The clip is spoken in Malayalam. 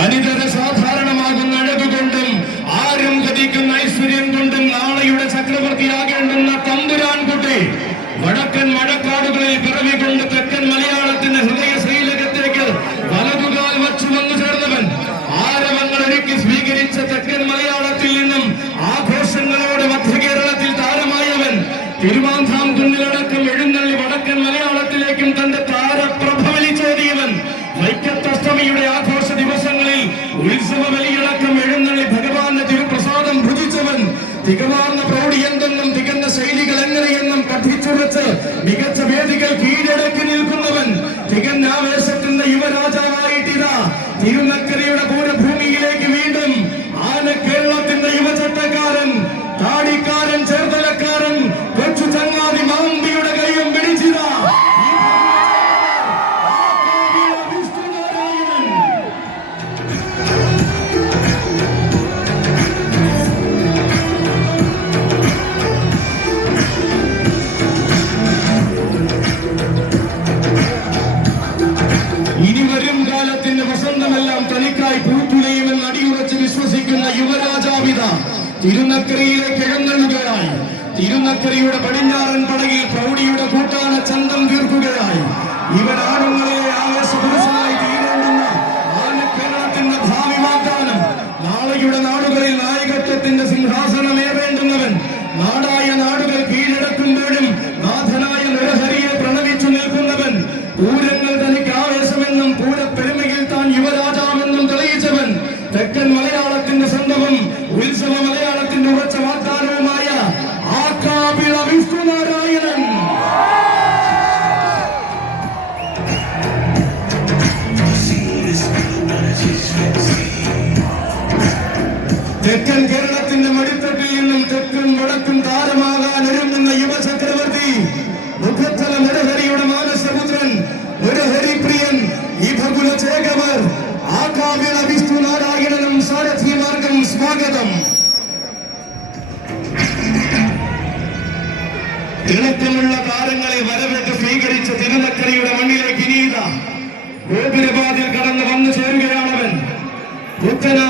അനിതര സാധാരണമാകുന്ന അഴകുകൊണ്ടും ആരും ഗതിക്കുന്ന ഐശ്വര്യം കൊണ്ടും നാളെയുടെ ചക്രവർത്തിയാകേണ്ടുന്ന തമ്പുരാൻകുട്ടി വടക്കൻ മഴക്കാടുകളിൽ പിറവികൊണ്ട് തെക്കൻ മലയാളത്തിന്റെ ഹൃദയ ശ്രീലകത്തേക്ക് വലതുകാൽ വച്ചു വന്നു ചേർന്നവൻ. ആരവങ്ങൾ ഒരുക്കി സ്വീകരിച്ച തെക്കൻ മലയാളത്തിൽ നിന്നും ആഘോഷങ്ങളോടെ മധ്യകേരളത്തിൽ താരമായവൻ. തിരുവാന്താം കുന്നിലടക്കം എഴുന്നള്ളി വടക്കൻ മലയാളത്തിലേക്കും തന്റെ താരപ്രഭ വലിച്ചോടിയവൻ. വൈക്കത്തഷ്ടമിയുടെ ആഘോഷ ദിവസങ്ങളിൽ ഉത്സവ ബലിയടക്കം എഴുന്നള്ളി ഭഗവാന്റെ തിരുപ്രസാദം ഭുജിച്ചവൻ. തികവാർന്ന പ്രൗഢി എന്തെന്നും തികഞ്ഞ ശൈലികൾ എങ്ങനെയെന്നും പഠിച്ചുവെച്ച് മികച്ച വേദികൾ കീഴടക്കി നിൽക്കുന്നവൻ. തികഞ്ഞ ആവേശത്തിന്റെ യുവരാജാവായിട്ടിതാ തിരുനക്കരയുടെ പൂരഭൂമിയിലേക്ക് വീണ്ടും ആന കേരളത്തിന്റെ യുവചട്ടക്കാരൻ, താടിക്കാരൻ, ചേർത്തലക്കാരൻ, കൊച്ചു ചങ്ങാതി മാമ്പിയുടെ കൈയും പിടിച്ചിതാ ഇനി വരും കാലത്തിന്റെ വസന്തമെല്ലാം തനിക്കായി പൂത്തുലയുമെന്ന് അടിയുറച്ച് വിശ്വസിക്കുന്ന യുവരാജാവിത തിരുനക്കരയിലേക്ക് എഴുന്നള്ളുകയായി. തിരുനക്കരയുടെ പടിഞ്ഞാറൻ പടകിൽ പ്രൗഢിയുടെ കൂട്ടാന ചന്തം തീർക്കുകയായി. ഇവരാണുങ്ങളിലെ ആവേശപുരുഷനായി തീരേണ്ടുന്ന കേരളത്തിന്റെ ഭാവി വാഗ്ദാനം. നാളെയുടെ നാടുകളിൽ നായകത്വത്തിന്റെ സിംഹാസനമേറേണ്ടുന്നവൻ. നാടായ നാടുകൾ കീഴടക്കുമ്പോഴും നാഥനായ നരഹരിയെ പ്രണവിച്ചു നിൽക്കുന്നവൻ. പൂരങ്ങൾ തനിക്ക് ആവേശമെന്നും പൂരപ്പെരുമയിൽ താൻ യുവരാജാവെന്നും തെളിയിച്ചവൻ. തെക്കൻ മലയാളത്തിന്റെ സ്വന്തവും ഉത്സവ മലയാളത്തിന്റെ ഉറച്ച വാഗ്ദാനവുമായ ആക്കാപിള വിഷ്ണുനാരായണൻ. തെക്കൻ കേരളത്തിന്റെ മടിത്തട്ടിൽ നിന്നും തെക്കും വടക്കും താരമാകാൻ ഒരുങ്ങുന്ന യുവചക്രവർത്തി, മുഖത്തല നരഹരിയുടെ മാനസപുത്രൻ, നരഹരിപ്രിയൻ, ഇഭകുല ചേകവർ ആകാപിള വിഷ്ണുനാരായണനും സാരഥിമാർക്കും സ്വാഗതം. തിളക്കമുള്ള താരങ്ങളെ വരവേറ്റ് സ്വീകരിച്ച തിരുനക്കരയുടെ മണ്ണിലേക്ക് ഇനീത ഗോപുരപാതിൽ കടന്ന് വന്നു ചേരുകയാണവൻ. പുത്തനാ